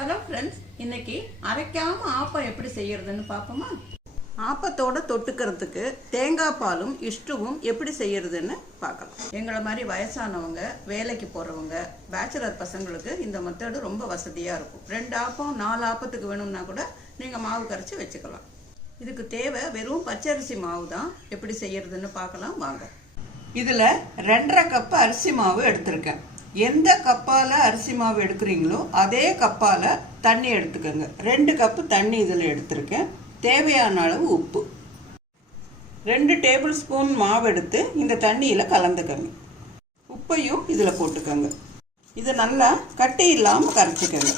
Hello friends, இன்னைக்கு அரைக்காம ஆப்பம் எப்படி செய்யறதுன்னு பார்ப்போமா? ஆப்பத்தோட தொட்டுக்கிறதுக்கு தேங்காய் பாலும் இஷ்டுவும் எப்படி செய்யறதுன்னு பார்க்கலாம். எங்களை மாதிரி வயசானவங்க, வேலைக்கு போறவங்க, பேச்சுலர் பசங்களுக்கு இந்த மெத்தடு ரொம்ப வசதியா இருக்கும். 2 ஆப்பம் 4 ஆப்பத்துக்கு வேணும்னா கூட நீங்க மாவு கரைச்சி வச்சுக்கலாம். இதுக்கு தேவை வெறும் பச்சரிசி மாவு தான். எப்படி செய்யறதுன்னு பார்க்கலாம் வாங்க. இதுல 2.5 கப் அரிசி மாவு எடுத்திருக்கேன். எந்த கப்பால் அரிசி மாவு எடுக்கிறீங்களோ அதே கப்பால் தண்ணி எடுத்துக்கோங்க. 2 கப்பு தண்ணி இதில் எடுத்திருக்கேன். தேவையான அளவு உப்பு. 2 டேபிள் ஸ்பூன் மாவு எடுத்து இந்த தண்ணியில் கலந்துக்கோங்க. உப்பையும் இதில் போட்டுக்கோங்க. இதை நல்லா கட்டி இல்லாமல் கரைச்சிக்கோங்க.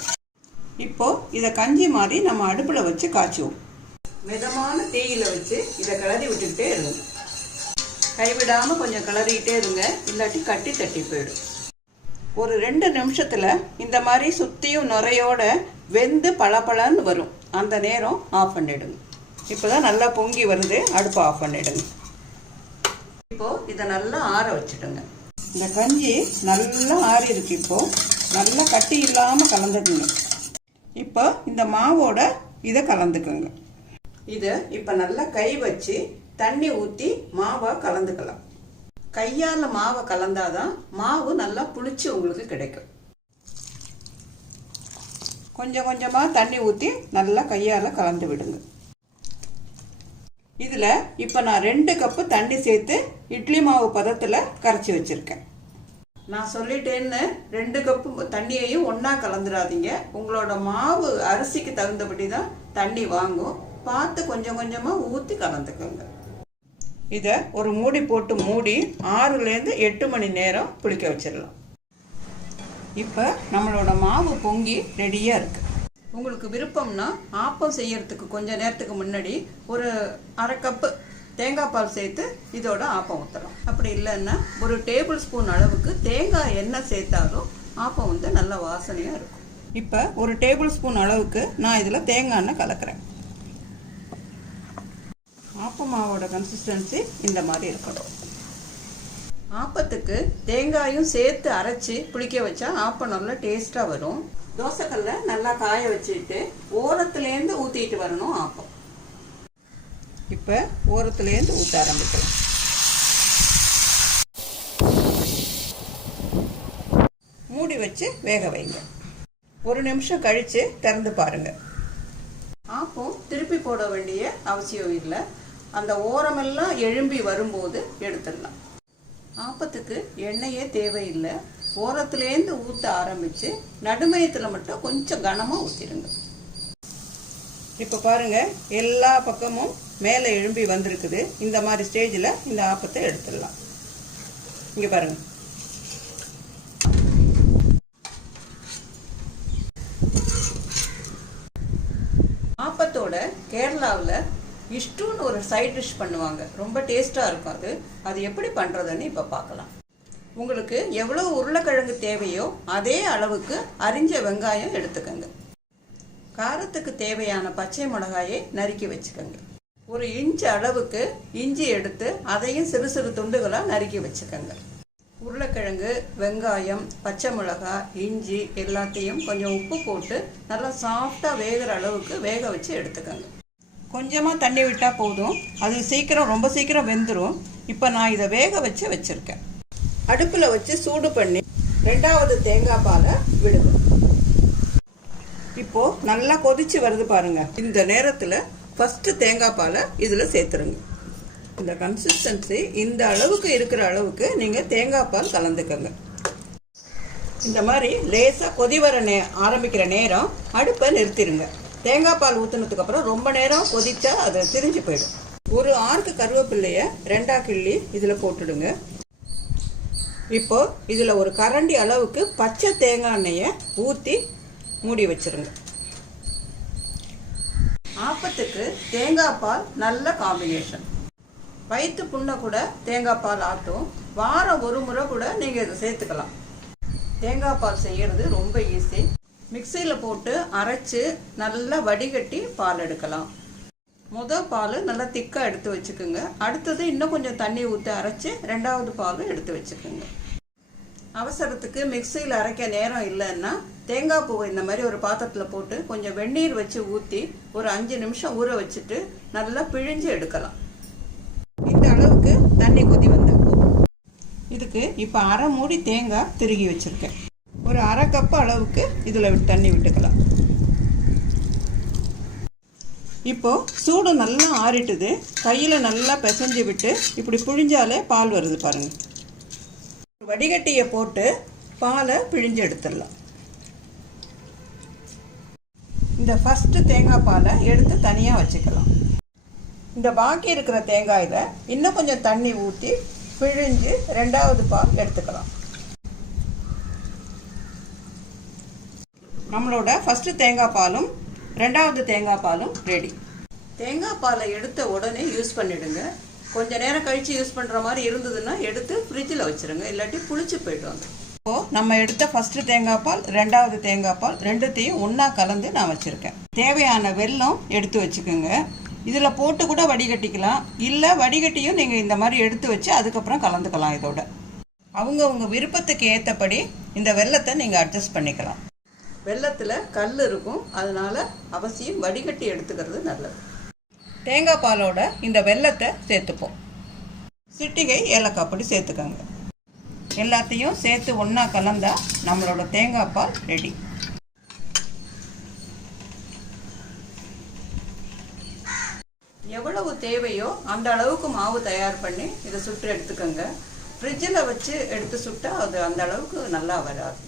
இப்போது இதை கஞ்சி மாதிரி நம்ம அடுப்பில் வச்சு காய்ச்சுவோம். மிதமான தீயில வச்சு இதை கிளறி விட்டுக்கிட்டே இருங்க. கைவிடாமல் கொஞ்சம் கிளறிக்கிட்டே இருங்க, இல்லாட்டி கட்டி தட்டி போயிடும். ஒரு 2 நிமிஷத்தில் இந்த மாதிரி சுற்றியும் நுரையோட வெந்து பளபளன்னு வரும். அந்த நேரம் ஆஃப் பண்ணிடுங்க. இப்போ தான் நல்லா பொங்கி வருது, அடுப்பை ஆஃப் பண்ணிடுங்க. இப்போது இதை நல்லா ஆற வச்சுடுங்க. இந்த கஞ்சி நல்லா ஆறி இருக்கு. இப்போது நல்லா கட்டி இல்லாமல் கலந்துக்குங்க. இப்போ இந்த மாவோட இதை கலந்துக்குங்க. இதை இப்போ நல்லா கை வச்சு தண்ணி ஊற்றி மாவை கலந்துக்கலாம். கையால் மாவை கலந்தாதான் மாவு நல்லா புளிச்சு உங்களுக்கு கிடைக்கும். கொஞ்சம் கொஞ்சமாக தண்ணி ஊற்றி நல்லா கையால் கலந்து விடுங்க. இதில் இப்போ நான் 2 கப்பு தண்ணி சேர்த்து இட்லி மாவு பதத்தில் கரைச்சி வச்சுருக்கேன். நான் சொல்லிட்டேன்னு 2 கப்பு தண்ணியையும் ஒன்றா கலந்துடாதீங்க. உங்களோட மாவு அரிசிக்கு தகுந்தபடி தான் தண்ணி வாங்கும். பார்த்து கொஞ்சம் கொஞ்சமாக ஊற்றி கலந்துக்கோங்க. இதை ஒரு மூடி போட்டு மூடி 6லேருந்து 8 மணி நேரம் புளிக்க வச்சிடலாம். இப்போ நம்மளோட மாவு பொங்கி ரெடியாக இருக்குது. உங்களுக்கு விருப்பம்னா ஆப்பம் செய்யறதுக்கு கொஞ்சம் நேரத்துக்கு முன்னாடி ஒரு 1/2 கப்பு தேங்காய் பால் சேர்த்து இதோட ஆப்பம் ஊற்றலாம். அப்படி இல்லைன்னா ஒரு டேபிள் ஸ்பூன் அளவுக்கு தேங்காய் எண்ணெய் சேர்த்தாலும் ஆப்பம் வந்து நல்ல வாசனையாக இருக்கும். இப்போ ஒரு டேபிள் ஸ்பூன் அளவுக்கு நான் இதில் தேங்காய் எண்ணெய் கலக்கிறேன். ஆப்ப மாவோட கன்சிஸ்டன்சி இந்த மாதிரி இருக்கணும். ஆப்பத்துக்கு தேங்காயும் சேர்த்து அரைச்சி புளிக்க வச்சா ஆப்பம் நல்லா டேஸ்ட்டாக வரும். தோசைக்கல்ல நல்லா காய வச்சுட்டு ஓரத்துலேருந்து ஊற்றிட்டு வரணும் ஆப்பம். இப்போ ஓரத்துலேருந்து ஊற்ற ஆரம்பிக்கலாம். மூடி வச்சு வேக வைங்க. 1 நிமிஷம் கழித்து திறந்து பாருங்க. ஆப்பம் திருப்பி போட வேண்டிய அவசியம் இல்லை. அந்த ஓரமெல்லாம் எழும்பி வரும்போது எடுத்துடலாம். ஆப்பத்துக்கு எண்ணெயே தேவையில்லை. ஓரத்துலேருந்து ஊற்ற ஆரம்பித்து நடுமையத்தில் மட்டும் கொஞ்சம் கனமாக ஊற்றிடுங்க. இப்போ பாருங்கள், எல்லா பக்கமும் மேலே எழும்பி வந்திருக்குது. இந்த மாதிரி ஸ்டேஜில் இந்த ஆப்பத்தை எடுத்துடலாம். இங்கே பாருங்கள். ஆப்பத்தோட கேரளாவில் இஷ்டுன்னு ஒரு சைட் டிஷ் பண்ணுவாங்க. ரொம்ப டேஸ்ட்டாக இருக்கும். அது எப்படி பண்ணுறதுன்னு இப்போ பார்க்கலாம். உங்களுக்கு எவ்வளோ உருளைக்கிழங்கு தேவையோ அதே அளவுக்கு அரிஞ்ச வெங்காயம் எடுத்துக்கோங்க. காரத்துக்கு தேவையான பச்சை மிளகாயை நறுக்கி வச்சுக்கோங்க. 1 இன்ச் அளவுக்கு இஞ்சி எடுத்து அதையும் சிறு சிறு துண்டுகளாக நறுக்கி வச்சுக்கோங்க. உருளைக்கிழங்கு, வெங்காயம், பச்சை மிளகாய், இஞ்சி எல்லாத்தையும் கொஞ்சம் உப்பு போட்டு நல்லா சாஃப்டாக வேகிற அளவுக்கு வேக வச்சு எடுத்துக்கோங்க. கொஞ்சமாக தண்ணி விட்டால் போதும். அது ரொம்ப சீக்கிரம் வெந்துடும். இப்போ நான் இதை வேக வச்சுருக்கேன். அடுப்பில் வச்சு சூடு பண்ணி 2வது தேங்காய் பாலை விடுங்க. இப்போது நல்லா கொதிச்சு வருது பாருங்கள். இந்த நேரத்தில் ஃபஸ்ட்டு தேங்காய் பாலை இதில் சேர்த்துருங்க. இந்த கன்சிஸ்டன்சி இந்த அளவுக்கு இருக்கிற அளவுக்கு நீங்கள் தேங்காய் பால் கலந்துக்கங்க. இந்த மாதிரி லேசாக கொதி வர ஆரம்பிக்கிற நேரம் அடுப்பை நிறுத்திடுங்க. தேங்காய் பால் ஊற்றினதுக்கு அப்புறம் ரொம்ப நேரம் கொதிச்சா அது திரிஞ்சு போயிடும். ஒரு ஆர்க்கு கருவேப்பிள்ளையை 2ஆ கிள்ளி இதில் போட்டுடுங்க. இப்போ இதில் ஒரு கரண்டி அளவுக்கு பச்சை தேங்காய் எண்ணெயை ஊற்றி மூடி வச்சிருங்க. ஆப்பத்துக்கு தேங்காய் பால் நல்ல காம்பினேஷன். வயிற்று புண்ணை கூட தேங்காய் பால் ஆட்டும். வாரம் ஒரு முறை கூட நீங்கள் இதை சேர்த்துக்கலாம். தேங்காய் பால் செய்கிறது ரொம்ப ஈஸி. மிக்சியில் போட்டு அரைச்சி நல்லா வடிகட்டி பால் எடுக்கலாம். பால் நல்லா திக்காக எடுத்து வச்சுக்கோங்க. அடுத்தது இன்னும் கொஞ்சம் தண்ணி ஊற்றி அரைச்சி 2வது பால் எடுத்து வச்சுக்கோங்க. அவசரத்துக்கு மிக்சியில் அரைக்க நேரம் இல்லைன்னா தேங்காய் பூவை இந்த மாதிரி ஒரு பாத்திரத்தில் போட்டு கொஞ்சம் வெந்நீர் வச்சு ஊற்றி ஒரு 5 நிமிஷம் ஊற வச்சுட்டு நல்லா பிழிஞ்சு எடுக்கலாம். இந்த அளவுக்கு தண்ணி கொதி வந்தால் போதும். இதுக்கு இப்போ அரை மூடி தேங்காய் திருகி வச்சுருக்கேன். ஒரு அரை கப்பு அளவுக்கு இதில் தண்ணி விட்டுக்கலாம். இப்போது சூடு நல்லா ஆறிட்டுது. கையில் நல்லா பிசைஞ்சு விட்டு இப்படி புழிஞ்சாலே பால் வருது பாருங்கள். வடிகட்டியை போட்டு பாலை பிழிஞ்சு எடுத்துடலாம். இந்த ஃபஸ்ட்டு தேங்காய் பாலை எடுத்து தனியாக வச்சுக்கலாம். இந்த பாக்கி இருக்கிற தேங்காயில் இன்னும் கொஞ்சம் தண்ணி ஊற்றி பிழிஞ்சு 2வது பால் எடுத்துக்கலாம். நம்மளோட ஃபஸ்ட்டு தேங்காய் பாலும் 2வது தேங்காய் பாலும் ரெடி. தேங்காய் பாலை எடுத்த உடனே யூஸ் பண்ணிடுங்க. கொஞ்சம் நேரம் கழித்து யூஸ் பண்ணுற மாதிரி இருந்ததுன்னா எடுத்து ஃப்ரிட்ஜில் வச்சுருங்க, இல்லாட்டி புளிச்சு போய்ட்டு. இப்போது நம்ம எடுத்த ஃபஸ்ட்டு தேங்காய் பால் 2வது தேங்காய் பால் ரெண்டுத்தையும் ஒன்றா கலந்து நான் வச்சுருக்கேன். தேவையான வெல்லம் எடுத்து வச்சுக்கோங்க. இதில் போட்டு கூட வடிகட்டிக்கலாம், இல்லை வடிகட்டியும் நீங்கள் இந்த மாதிரி எடுத்து வச்சு அதுக்கப்புறம் கலந்துக்கலாம். இதோட அவங்கவுங்க விருப்பத்துக்கு ஏற்றபடி இந்த வெல்லத்தை நீங்கள் அட்ஜஸ்ட் பண்ணிக்கலாம். வெல்லத்தில் கல் இருக்கும், அதனால் அவசியம் வடிகட்டி எடுத்துக்கிறது நல்லது. தேங்காய் பாலோட இந்த வெல்லத்தை சேர்த்துப்போம். சிட்டிகை ஏலக்காய் பொடி சேர்த்துக்கோங்க. எல்லாத்தையும் சேர்த்து ஒன்றா கலந்தா நம்மளோட தேங்காய் பால் ரெடி. எவ்வளவு தேவையோ அந்த அளவுக்கு மாவு தயார் பண்ணி இதை சுட்டு எடுத்துக்கோங்க. ஃப்ரிட்ஜில் வச்சு எடுத்து சுட்டால் அது அந்த அளவுக்கு நல்லா வராது.